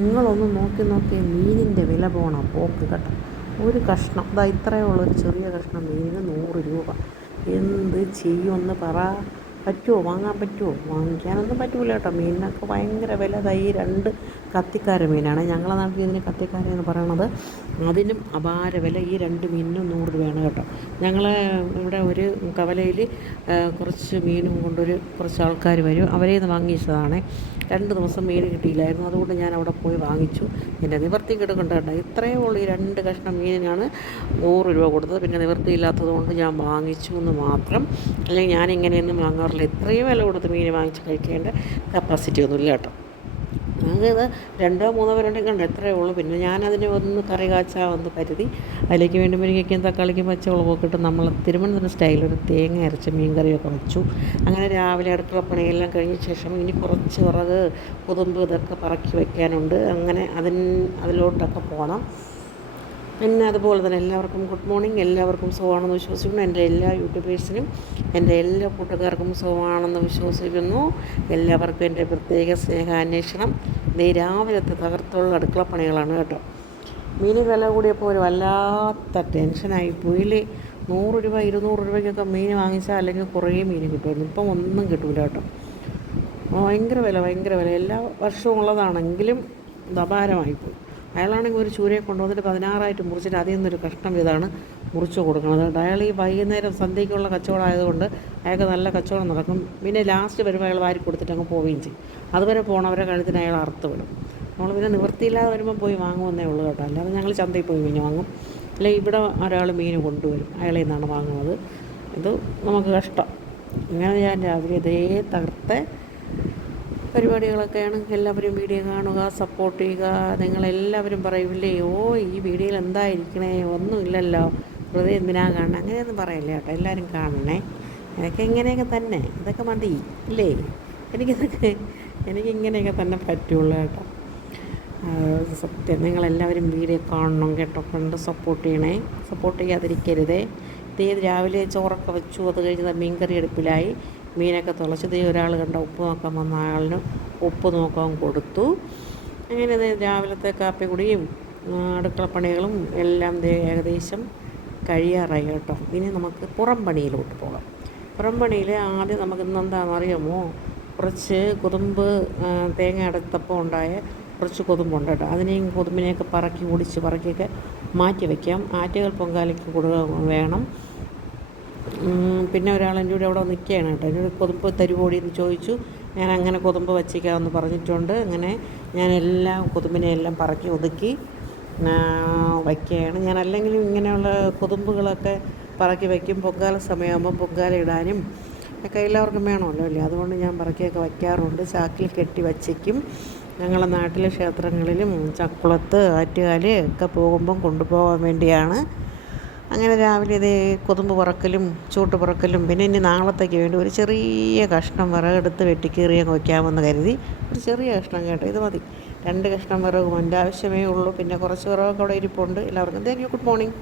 നിങ്ങളൊന്ന് നോക്കി മീനിൻ്റെ വില പോണ പോക്ക് കേട്ടോ. ഒരു കഷ്ണം ഇത്രയേ ഉള്ളൂ, ഒരു ചെറിയ കഷ്ണം മീനിന് 100 രൂപ. എന്ത് ചെയ്യുമെന്ന് പറ. പറ്റുമോ? വാങ്ങാൻ പറ്റുമോ? വാങ്ങിക്കാനൊന്നും പറ്റൂല കേട്ടോ. മീനിനൊക്കെ ഭയങ്കര വില. ഈ 2 കത്തിക്കാര മീനാണ് ഞങ്ങളെ നാട്ടിൽ ഇതിന് കത്തിക്കാര എന്ന് പറയണത്. അതിനും അപാര വില. ഈ 2 മീനിനും 100 രൂപയാണ് കേട്ടോ. ഞങ്ങൾ ഇവിടെ ഒരു കവലയിൽ കുറച്ച് മീനും കൊണ്ടൊരു കുറച്ച് ആൾക്കാർ വരും. അവരെ നിന്ന് വാങ്ങിച്ചതാണ്. 2 ദിവസം മീൻ കിട്ടിയില്ലായിരുന്നു, അതുകൊണ്ട് ഞാൻ അവിടെ പോയി വാങ്ങിച്ചു. എൻ്റെ നിവർത്തി കിടക്കണ്ട കേട്ടോ. ഇത്രയേ ഉള്ളൂ, ഈ 2 കഷ്ണം മീനിനാണ് 100 രൂപ കൊടുത്തത്. പിന്നെ നിവർത്തിയില്ലാത്തത് കൊണ്ട് ഞാൻ വാങ്ങിച്ചു എന്ന് മാത്രം. അല്ലെങ്കിൽ ഞാനിങ്ങനെയൊന്നും വാങ്ങാറില്ല. ഇത്രയും വില കൊടുത്ത് മീൻ വാങ്ങിച്ച് കഴിക്കേണ്ട കപ്പാസിറ്റി ഒന്നുമില്ല കേട്ടോ. ഞങ്ങൾക്കിത് 2 3 പേരുണ്ടെങ്കിൽ കണ്ടോ, എത്രയേ ഉള്ളൂ. പിന്നെ ഞാനതിനെ ഒന്ന് കറി കാച്ചാമെന്ന് കരുതി അതിലേക്ക് വേണ്ടി മുരിങ്ങയ്ക്കും തക്കാളിക്കും പച്ചമുളകൊക്കെ ഇട്ട് നമ്മൾ തിരുവനന്തപുരം സ്റ്റൈലൊരു തേങ്ങ അരച്ച മീൻ കറിയൊക്കെ വെച്ചു. അങ്ങനെ രാവിലെ അടുക്കളപ്പണിയെല്ലാം കഴിഞ്ഞ ശേഷം ഇനി കുറച്ച് വിറക് കൊതുമ്പ് ഇതൊക്കെ പറക്കി വയ്ക്കാനുണ്ട്. അങ്ങനെ അതിലോട്ടൊക്കെ പോകണം. പിന്നെ അതുപോലെ തന്നെ എല്ലാവർക്കും ഗുഡ് മോർണിംഗ്. എല്ലാവർക്കും സുഖമാണെന്ന് വിശ്വസിക്കുന്നു. എൻ്റെ എല്ലാ യൂട്യൂബേഴ്സിനും എൻ്റെ എല്ലാ കൂട്ടുകാർക്കും സുഖമാണെന്ന് വിശ്വസിക്കുന്നു. എല്ലാവർക്കും എൻ്റെ പ്രത്യേക സ്നേഹാന്വേഷണം. രാവിലത്തെ തകർത്തുള്ള അടുക്കളപ്പണികളാണ് കേട്ടോ. മീൻ വില കൂടിയപ്പോൾ ഒരു വല്ലാത്ത ടെൻഷനായിപ്പോയില്ലേ. 100 രൂപ 200 രൂപയ്ക്കൊക്കെ മീൻ വാങ്ങിച്ചാൽ അല്ലെങ്കിൽ കുറേ മീൻ കിട്ടുമായിരുന്നു. ഇപ്പം ഒന്നും കിട്ടില്ല കേട്ടോ. ഭയങ്കര വില. എല്ലാ വർഷവും ഉള്ളതാണെങ്കിലും ഇത് അപാരമായിപ്പോയി. അയാളാണെങ്കിൽ ഒരു ചൂരയെ കൊണ്ടുവന്നിട്ട് 16 മുറിച്ചിട്ട് അതിൽ നിന്നൊരു കഷ്ണം ഇതാണ് മുറിച്ച് കൊടുക്കുന്നത് കേട്ടോ. അയാൾ ഈ വൈകുന്നേരം സന്ധ്യയ്ക്കുള്ള കച്ചവടം ആയതുകൊണ്ട് അയാൾക്ക് നല്ല കച്ചവടം നടക്കും. പിന്നെ ലാസ്റ്റ് വരുമ്പോൾ അയാൾ വാരി കൊടുത്തിട്ട് അങ്ങ് പോവുകയും ചെയ്യും. അതുവരെ പോണവരെ കഴുത്തിന് അയാൾ അറുത്ത് വിടും. നമ്മൾ പിന്നെ നിവൃത്തിയില്ലാതെ വരുമ്പോൾ പോയി വാങ്ങുമെന്നേ ഉള്ളൂ കേട്ടോ. അല്ലാതെ ഞങ്ങൾ ചന്തയിൽ പോയി മീൻ വാങ്ങും. അല്ലെങ്കിൽ ഇവിടെ ഒരാൾ മീൻ കൊണ്ടുവരും, അയാളിൽ നിന്നാണ് വാങ്ങുന്നത്. ഇത് നമുക്ക് കഷ്ടം. ഇങ്ങനെ ഞാൻ രാവിലെ ഇതേ തകർത്തെ പരിപാടികളൊക്കെയാണ്. എല്ലാവരും വീഡിയോ കാണുക, സപ്പോർട്ട് ചെയ്യുക. നിങ്ങളെല്ലാവരും പറയൂലേ, ഈ വീഡിയോയിൽ എന്തായിരിക്കണേ, ഒന്നുമില്ലല്ലോ, വെറുതെ എന്തിനാ കാണണം, അങ്ങനെയൊന്നും പറയില്ല കേട്ടോ. എല്ലാവരും കാണണേ. എനിക്ക് ഇങ്ങനെയൊക്കെ തന്നെ, ഇതൊക്കെ മതി ഇല്ലേ. എനിക്കിങ്ങനെയൊക്കെ തന്നെ പറ്റുള്ളൂ കേട്ടോ. സത്യം, നിങ്ങളെല്ലാവരും വീഡിയോ കാണണം കേട്ടോ. കണ്ട് സപ്പോർട്ട് ചെയ്യണേ. സപ്പോർട്ട് ചെയ്യാതിരിക്കരുതേ. രാവിലെ ചോറൊക്കെ വെച്ചു. അത് കഴിഞ്ഞ് മീൻകറി അടുപ്പിലായി. മീനൊക്കെ തുളച്ചത് ഒരാൾ കണ്ട ഉപ്പ് നോക്കാൻ വന്ന ആളിന് ഉപ്പ് നോക്കാൻ കൊടുത്തു. അങ്ങനെ രാവിലത്തെ കാപ്പിക്കുടിയും അടുക്കളപ്പണികളും എല്ലാം ഏകദേശം കഴിയാറായി കേട്ടോ. ഇനി നമുക്ക് പുറം പണിയിലോട്ട് പോകാം. പുറം പണിയിൽ ആദ്യം നമുക്ക് ഇന്നെന്താണെന്ന് അറിയാമോ, കുറച്ച് കൊതുമ്പ് തേങ്ങ അടത്തപ്പം ഉണ്ടായ കുറച്ച് കൊതുമ്പുണ്ട് കേട്ടോ. അതിനെയും കൊതുമ്പിനെയൊക്കെ പറക്കിയൊക്കെ മാറ്റി വയ്ക്കാം. ആറ്റുകൾ പൊങ്കാലയ്ക്ക് കൊടുക്കുക വേണം. പിന്നെ ഒരാൾ എൻ്റെ കൂടെ അവിടെ നിൽക്കുകയാണ് കേട്ടോ. എന്നോട് കൊതുമ്പ് തരുവോടി എന്ന് ചോദിച്ചു. ഞാൻ അങ്ങനെ കൊതുമ്പ് വച്ചിക്കാമെന്ന് പറഞ്ഞിട്ടുണ്ട്. അങ്ങനെ ഞാൻ കൊതുമ്പിനെയെല്ലാം പറക്കി ഒതുക്കി വയ്ക്കുകയാണ്. ഞാൻ അല്ലെങ്കിലും ഇങ്ങനെയുള്ള കൊതുമ്പുകളൊക്കെ പറക്കി വയ്ക്കും. പൊങ്കാല സമയമാകുമ്പോൾ പൊങ്കാല ഇടാനും ഒക്കെ എല്ലാവർക്കും വേണമല്ലോ അല്ലേ. അതുകൊണ്ട് ഞാൻ പറക്കിയൊക്കെ വയ്ക്കാറുണ്ട്. ചാക്കിൽ കെട്ടി വച്ചേക്കും. ഞങ്ങളുടെ നാട്ടിലെ ക്ഷേത്രങ്ങളിലും ചക്കുളത്ത് ആറ്റുകാൽ ഒക്കെ പോകുമ്പം കൊണ്ടുപോകാൻ വേണ്ടിയാണ്. അങ്ങനെ രാവിലെ ഇതേ കൊതുമ്പ് പറക്കലും ചൂട്ട് പറക്കലും. പിന്നെ ഇനി നാളത്തേക്ക് വേണ്ടി ഒരു ചെറിയ കഷ്ണം വിറകെടുത്ത് വെട്ടിക്കീറിയങ്ങ് വയ്ക്കാമെന്ന് കരുതി. ഒരു ചെറിയ കഷ്ണം കേട്ടോ, ഇത് മതി. 2 കഷ്ണം വിറകും എൻ്റെ ആവശ്യമേ ഉള്ളൂ. പിന്നെ കുറച്ച് വിറകൊക്കെ അവിടെ ഇരിപ്പുണ്ട്. എല്ലാവർക്കും താങ്ക് യു. Good morning.